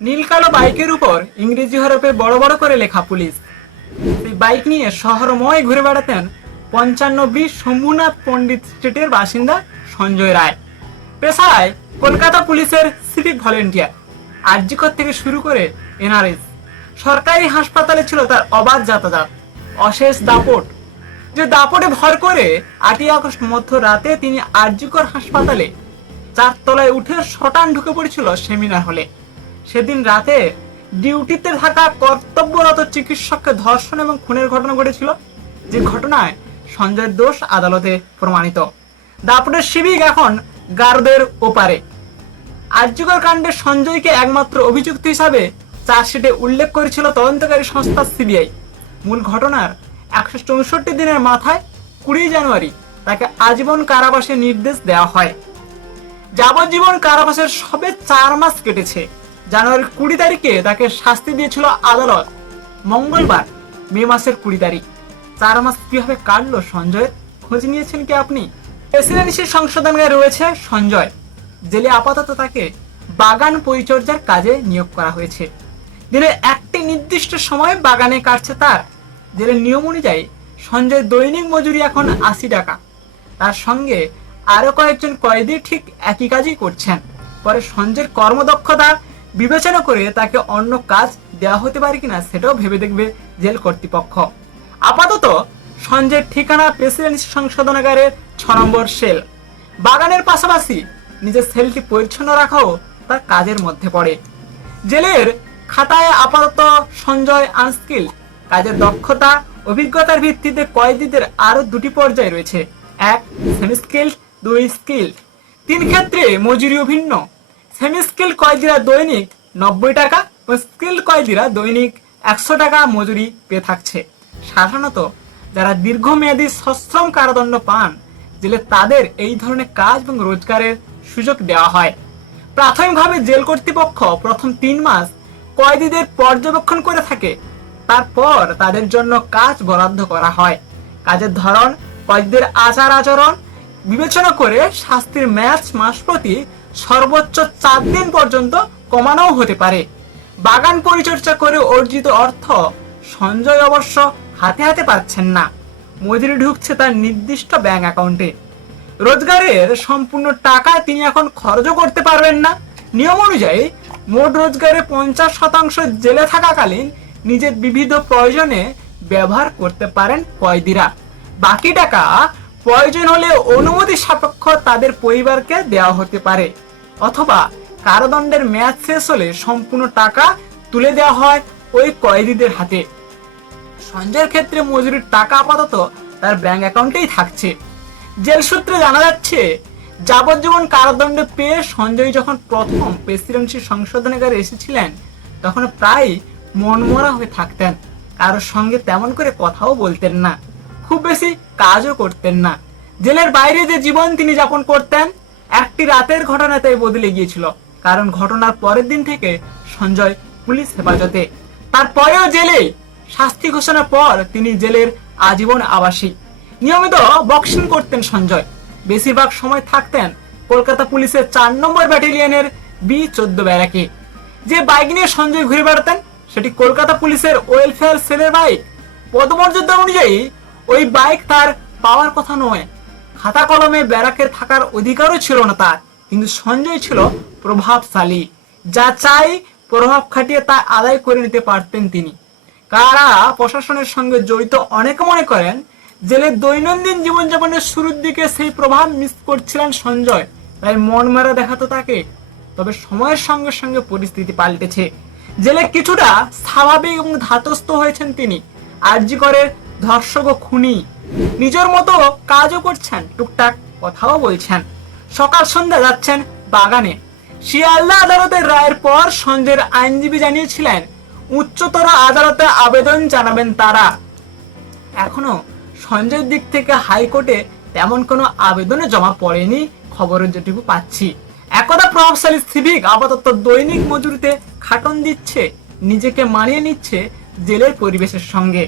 নীল কালো বাইকের উপর ইংরেজি হরফে বড় বড় করে লেখা পুলিশ। সেই বাইক নিয়ে শহরময় ঘুরে বেড়াতেন 55 শম্ভুনাথ পণ্ডিত স্ট্রিটের বাসিন্দা সঞ্জয় রায়। পেশায় কলকাতা পুলিশের সিভিক ভলেন্টিয়ার। আরজিকর থেকে শুরু করে এনআরএস, সরকারি হাসপাতালে ছিল তার অবাধ যাতায়াত, অশেষ দাপট। যে দাপটে ভর করে 8ই আগস্ট মধ্যরাতে তিনি আরজিকর হাসপাতালে 4 তলায় উঠে শটান ঢুকে পড়েছিল সেমিনার হলে। সেদিন রাতে ডিউটিতে থাকা কর্তব্যরত চিকিৎসককে ধর্ষণ এবং খুনের ঘটনা ঘটেছিল, যে ঘটনায় সঞ্জয়ের দোষ আদালতে প্রমাণিত। দাপটের সিভিক এখন গারদের ওপারে। আরজিকর কাণ্ডে সঞ্জয়কে একমাত্র অভিযুক্ত হিসাবে চার্জশিটে উল্লেখ করেছিল তদন্তকারী সংস্থা সিবিআই। মূল ঘটনার 164 দিনের মাথায় 20 জানুয়ারি তাকে আজীবন কারাবাসের নির্দেশ দেওয়া হয়। যাবজ্জীবন কারাবাসের সবে 4 মাস কেটেছে। জানুয়ারির 20 তারিখে তাকে শাস্তি দিয়েছিল আদালত। মঙ্গলবার মে মাসের 20 তারিখ। 4 মাস কিভাবে কাটলো সঞ্জয়ের, খোঁজ নিয়েছেন কি আপনি? প্রেসিডেন্সি সংশোধনাগারে রয়েছে সঞ্জয়। জেলে আপাতত তাকে বাগান পরিচর্যার কাজে নিয়োগ করা হয়েছে। দিনের একটি নির্দিষ্ট সময় বাগানে কাটছে তার। জেলের নিয়ম অনুযায়ী সঞ্জয় দৈনিক মজুরি এখন 80 টাকা। তার সঙ্গে আরো কয়েকজন কয়েদি ঠিক একই কাজই করছেন। পরে সঞ্জয়ের কর্মদক্ষতা বিবেচনা করে তাকে অন্য কাজ দেওয়া হতে পারে কিনা সেটাও ভেবে দেখবে জেল কর্তৃপক্ষ। আপাতত সঞ্জয়ের ঠিকানা প্রেসিডেন্সি সংশোধনাগারের 6 নম্বর সেল। বাগানের পাশাপাশি নিজের সেলটি পরিচ্ছন্ন রাখাও তার কাজের মধ্যে পড়ে। জেলের খাতায় আপাতত সঞ্জয় আনস্কিল। কাজের দক্ষতা অভিজ্ঞতার ভিত্তিতে কয়েদিদের আরো 2টি পর্যায় রয়েছে, 1 সেমি স্কিল্ড, 2 স্কিল্ড। 3 ক্ষেত্রে মজুরিও ভিন্ন। সেমি স্কিল্ড কয়েদিরা দৈনিক 90 টাকা ও স্কিল্ড কয়েদিরা দৈনিক 100 টাকা মজুরি পেয়ে থাকছে। সাধারণত যারা দীর্ঘমেয়াদী সশ্রম কারাদণ্ড পান, জেলে তাদের এই ধরনের কাজ এবং রোজগারের সুযোগ দেওয়া হয়। প্রাথমিকভাবে জেল কর্তৃপক্ষ প্রথম 3 মাস কয়েদিদের পর্যবেক্ষণ করে থাকে। তারপর তাদের জন্য কাজ বরাদ্দ করা হয়। কাজের ধরন, কয়েদিদের আচার আচরণ বিবেচনা করে শাস্তির ম্যাচ মাস প্রতি সর্বোচ্চ 4 দিন পর্যন্ত কমানো হতে পারে। বাগান পরিচর্যা করে অর্জিত অর্থ সঞ্জয় অবশ্য হাতে হাতে পাচ্ছেন না। মজুরি ঢুকছে তার নির্দিষ্ট ব্যাংক অ্যাকাউন্টে। রোজগারের সম্পূর্ণ টাকা তিনি এখন খরচও করতে পারবেন না। নিয়ম অনুযায়ী মোট রোজগারের 50% জেলে থাকাকালীন নিজের বিবিধ প্রয়োজনে ব্যবহার করতে পারেন কয়েদিরা। বাকি টাকা প্রয়োজন হলে অনুমতি সাপেক্ষ তাদের পরিবারকে দেওয়া হতে পারে, অথবা কারাদণ্ডের মেয়াদ শেষ হলে সম্পূর্ণ টাকা তুলে দেওয়া হয় ওই কয়েদিদের হাতে। সঞ্জয়ের ক্ষেত্রে মজুরির টাকা আপাতত তার ব্যাংক অ্যাকাউন্টেই থাকছে। জেল সূত্রে জানা যাচ্ছে, যাবজ্জীবন কারাদণ্ড পেয়ে সঞ্জয় যখন প্রথম প্রেসিডেন্সি সংশোধনাগারে এসেছিলেন তখন প্রায় মনমরা হয়ে থাকতেন। কারোর সঙ্গে তেমন করে কথাও বলতেন না, খুব বেশি কাজও করতেন না। জেলের বাইরে যে জীবন তিনি যাপন করতেন, একটি রাতের ঘটনাতেই বদলে গিয়েছিল। কারণ ঘটনার পরের দিন থেকে সঞ্জয় পুলিশ হেফাজতে। তারপরেও জেলে শাস্তি ঘোষণার পর তিনি জেলের আজীবন আবাসী। নিয়মিত বক্সিং করতেন সঞ্জয়। বেশিরভাগ সময় থাকতেন কলকাতা পুলিশের 4 নম্বর ব্যাটালিয়নের B14 ব্যারাকে। যে বাইক নিয়ে সঞ্জয় ঘুরে বেড়াতেন সেটি কলকাতা পুলিশের ওয়েলফেয়ার সেলের বাইক। পদমর্যাদা অনুযায়ী ওই বাইক তার পাওয়ার কথা নয়। খাতা কলমে ব্যারাকে থাকার অধিকারও ছিল না তার, কিন্তু সঞ্জয় ছিল প্রভাবশালী। যা চাই প্রভাব খাটিয়ে তা আদায় করে নিতে পারতেন তিনি। কারা প্রশাসনের সঙ্গে জড়িত অনেকে মনে করেন জেলের দৈনন্দিন জীবনযাপনের শুরুর দিকে সেই প্রভাব মিস করছিলেন সঞ্জয়, তাই মন মারা দেখাতো তাকে। তবে সময়ের সঙ্গে সঙ্গে পরিস্থিতি পাল্টেছে। জেলে কিছুটা স্বাভাবিক এবং ধাতস্থ হয়েছেন তিনি। আরজিকরের ধর্ষক ও খুনি নিজের মতো কাজও করছেন, টুকটাক কথাও বলছেন। সকাল সন্ধ্যা যাচ্ছেন বাগানে। শিয়ালদা আদালতের রায়ের পর সঞ্জয়ের আইনজীবী জানিয়েছিলেন উচ্চতর আদালতে আবেদন জানাবেন তারা। এখনো সঞ্জয়ের দিক থেকে হাইকোর্টে তেমন কোনো আবেদনে জমা পড়েনি খবরের যেটুকু পাচ্ছি। একদা প্রভাবশালী সিভিক আপাতত দৈনিক মজুরিতে খাটন দিচ্ছে, নিজেকে মানিয়ে নিচ্ছে জেলের পরিবেশের সঙ্গে।